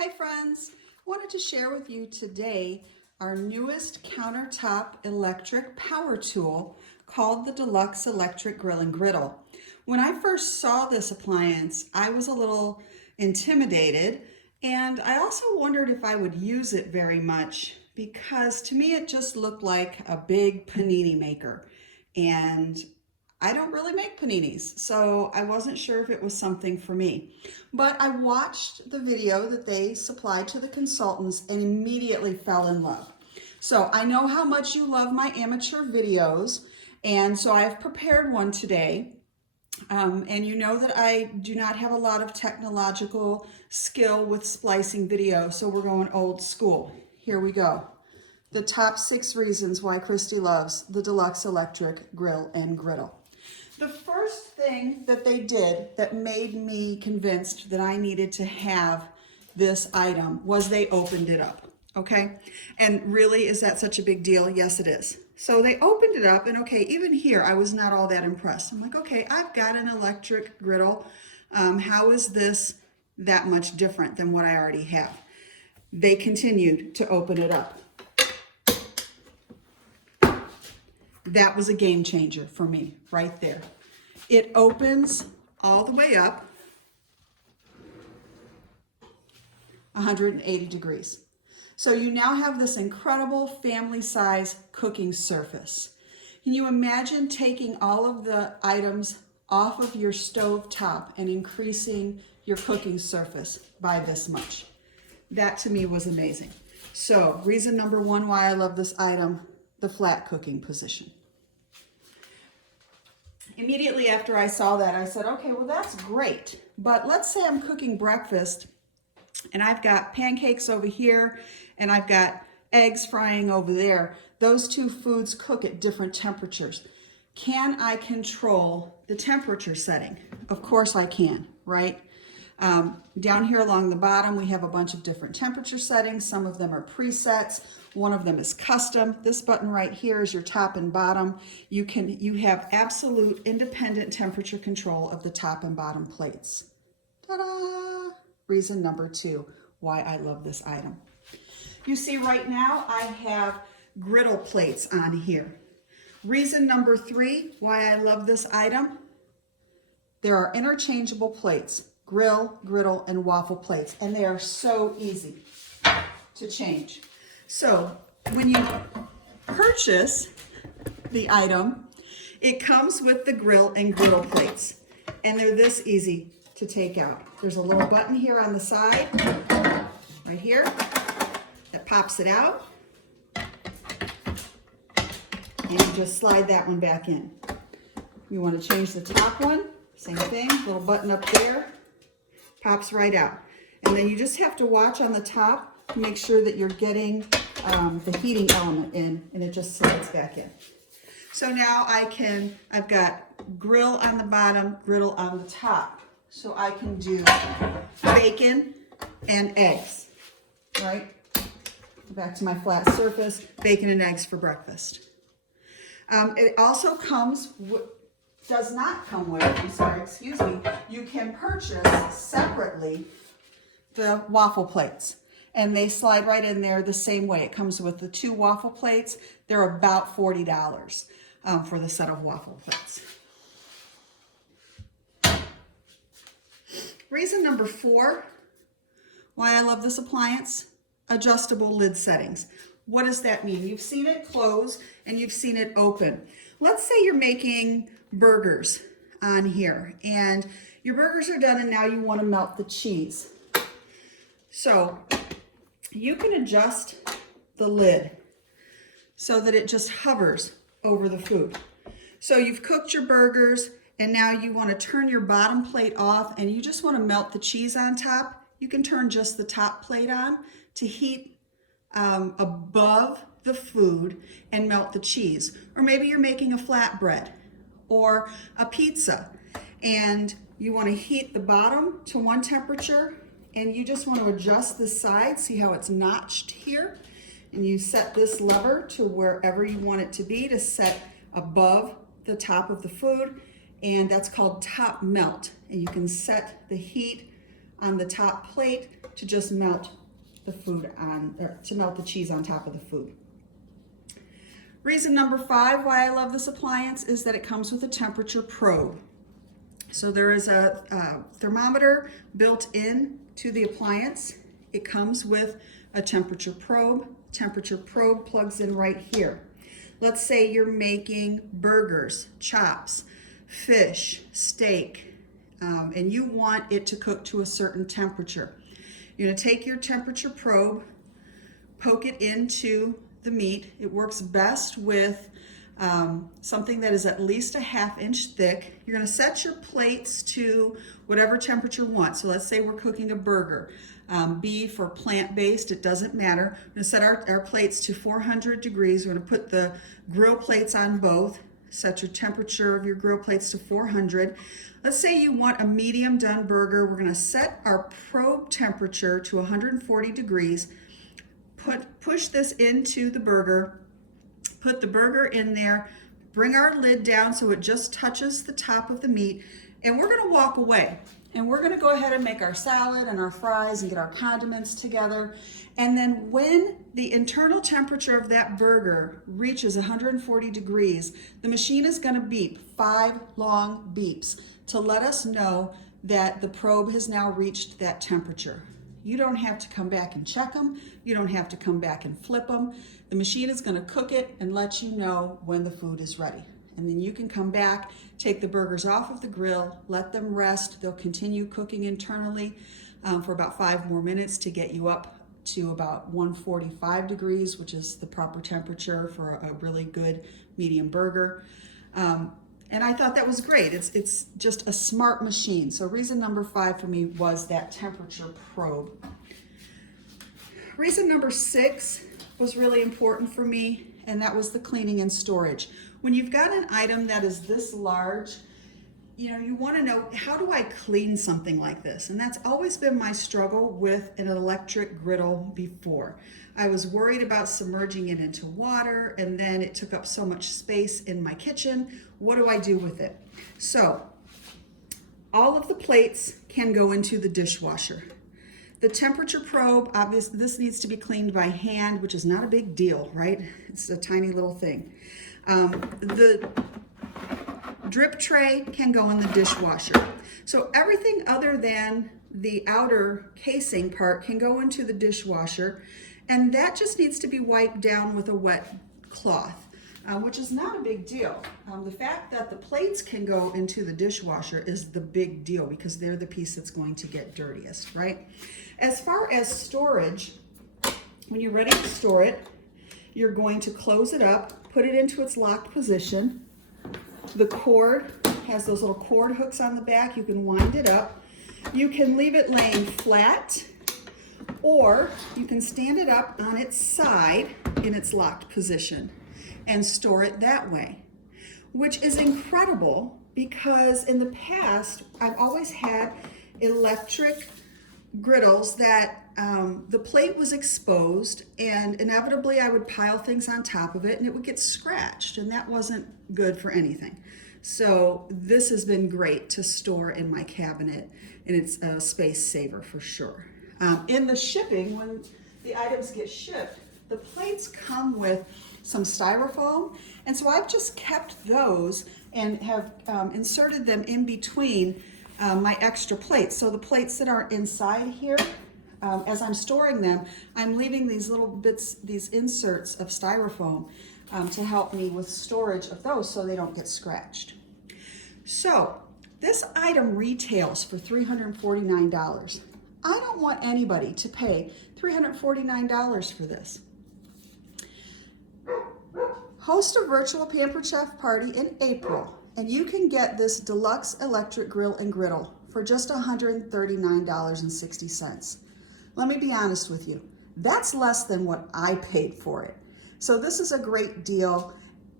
Hi friends, I wanted to share with you today our newest countertop electric power tool called the Deluxe Electric Grill and Griddle. When I first saw this appliance, I was a little intimidated, and I also wondered if I would use it very much because to me it just looked like a big panini maker, and I don't really make paninis, so I wasn't sure if it was something for me. But I watched the video that they supplied to the consultants and immediately fell in love. So I know how much you love my amateur videos, and so I've prepared one today. And you know that I do not have a lot of technological skill with splicing video, so we're going old school. Here we go. The top 6 reasons why Christy loves the Deluxe Electric Grill and Griddle. The first thing that they did that made me convinced that I needed to have this item was they opened it up, okay? And really, is that such a big deal? Yes, it is. So they opened it up, and okay, even here, I was not all that impressed. I'm like, okay, I've got an electric griddle. How is this that much different than what I already have? They continued to open it up. That was a game changer for me right there. It opens all the way up 180 degrees. So you now have this incredible family size cooking surface. Can you imagine taking all of the items off of your stove top and increasing your cooking surface by this much? That to me was amazing. So reason number 1 why I love this item, the flat cooking position. Immediately after I saw that, I said, okay, well, that's great. But let's say I'm cooking breakfast and I've got pancakes over here and I've got eggs frying over there. Those two foods cook at different temperatures. Can I control the temperature setting? Of course I can, right? Down here along the bottom, we have a bunch of different temperature settings. Some of them are presets. One of them is custom. This button right here is your top and bottom. You have absolute independent temperature control of the top and bottom plates. Ta-da! Reason number 2 why I love this item. You see right now I have griddle plates on here. Reason number 3 why I love this item. There are interchangeable plates. Grill, griddle, and waffle plates, and they are so easy to change. So when you purchase the item, it comes with the grill and griddle plates, and they're this easy to take out. There's a little button here on the side, right here, that pops it out, and you just slide that one back in. You want to change the top one, same thing, little button up there, pops right out. And then you just have to watch on the top to make sure that you're getting the heating element in, and it just slides back in. So now I've got grill on the bottom, griddle on the top. So I can do bacon and eggs, right? Back to my flat surface, bacon and eggs for breakfast. It also does not come with, you can purchase separately the waffle plates, and they slide right in there the same way. It comes with the 2 waffle plates. They're about $40 for the set of waffle plates. Reason number 4 why I love this appliance, adjustable lid settings. What does that mean? You've seen it close and you've seen it open. Let's say you're making burgers on here and your burgers are done and now you want to melt the cheese. So you can adjust the lid so that it just hovers over the food. So you've cooked your burgers and now you want to turn your bottom plate off and you just want to melt the cheese on top. You can turn just the top plate on to heat above the food and melt the cheese. Or maybe you're making a flatbread or a pizza and you want to heat the bottom to one temperature and you just want to adjust the side. See how it's notched here? And you set this lever to wherever you want it to be to set above the top of the food, and that's called top melt. And you can set the heat on the top plate to just melt the food on, or to melt the cheese on top of the food. Reason number 5 why I love this appliance is that it comes with a temperature probe. So there is a thermometer built in to the appliance. It comes with a temperature probe. Temperature probe plugs in right here. Let's say you're making burgers, chops, fish, steak, and you want it to cook to a certain temperature. You're going to take your temperature probe, poke it into the meat. It works best with something that is at least a 1/2 inch thick. You're going to set your plates to whatever temperature you want. So let's say we're cooking a burger, beef or plant-based, it doesn't matter. We're going to set our plates to 400 degrees. We're going to put the grill plates on both. Set your temperature of your grill plates to 400. Let's say you want a medium done burger. We're going to set our probe temperature to 140 degrees. Push this into the burger. Put the burger in there. Bring our lid down so it just touches the top of the meat. And we're going to walk away. And we're going to go ahead and make our salad and our fries and get our condiments together. And then when the internal temperature of that burger reaches 140 degrees, the machine is going to beep 5 long beeps to let us know that the probe has now reached that temperature. You don't have to come back and check them. You don't have to come back and flip them. The machine is going to cook it and let you know when the food is ready. And then you can come back, take the burgers off of the grill, let them rest. They'll continue cooking internally for about 5 more minutes to get you up to about 145 degrees, which is the proper temperature for a really good medium burger. And I thought that was great. It's just a smart machine. So reason number 5 for me was that temperature probe. Reason number 6 was really important for me, and that was the cleaning and storage. When you've got an item that is this large, you want to know, how do I clean something like this? And that's always been my struggle with an electric griddle before. I was worried about submerging it into water, and then it took up so much space in my kitchen. What do I do with it? So, all of the plates can go into the dishwasher. The temperature probe, obviously, this needs to be cleaned by hand, which is not a big deal, right? It's a tiny little thing. The drip tray can go in the dishwasher. So everything other than the outer casing part can go into the dishwasher, and that just needs to be wiped down with a wet cloth, which is not a big deal. The fact that the plates can go into the dishwasher is the big deal because they're the piece that's going to get dirtiest, right? As far as storage, when you're ready to store it, you're going to close it up, put it into its locked position. The cord has those little cord hooks on the back. You can wind it up. You can leave it laying flat, or you can stand it up on its side in its locked position and store it that way, which is incredible because in the past, I've always had electric griddles that the plate was exposed, and inevitably I would pile things on top of it and it would get scratched, and that wasn't good for anything. So this has been great to store in my cabinet, and it's a space saver for sure. In the shipping, when the items get shipped, the plates come with some styrofoam, and so I've just kept those and have inserted them in between my extra plates. So the plates that aren't inside here, as I'm storing them, I'm leaving these little bits, these inserts of styrofoam to help me with storage of those so they don't get scratched. So this item retails for $349. I don't want anybody to pay $349 for this. Host a virtual Pampered Chef party in April, and you can get this Deluxe Electric Grill and Griddle for just $139.60. Let me be honest with you, that's less than what I paid for it. So this is a great deal,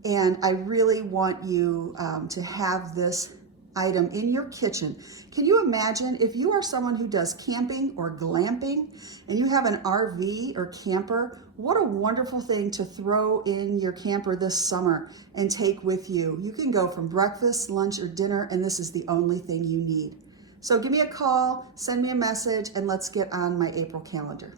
and I really want you to have this item in your kitchen. Can you imagine if you are someone who does camping or glamping and you have an RV or camper? What a wonderful thing to throw in your camper this summer and take with you. You can go from breakfast, lunch, or dinner, and this is the only thing you need. So give me a call, send me a message, and let's get on my April calendar.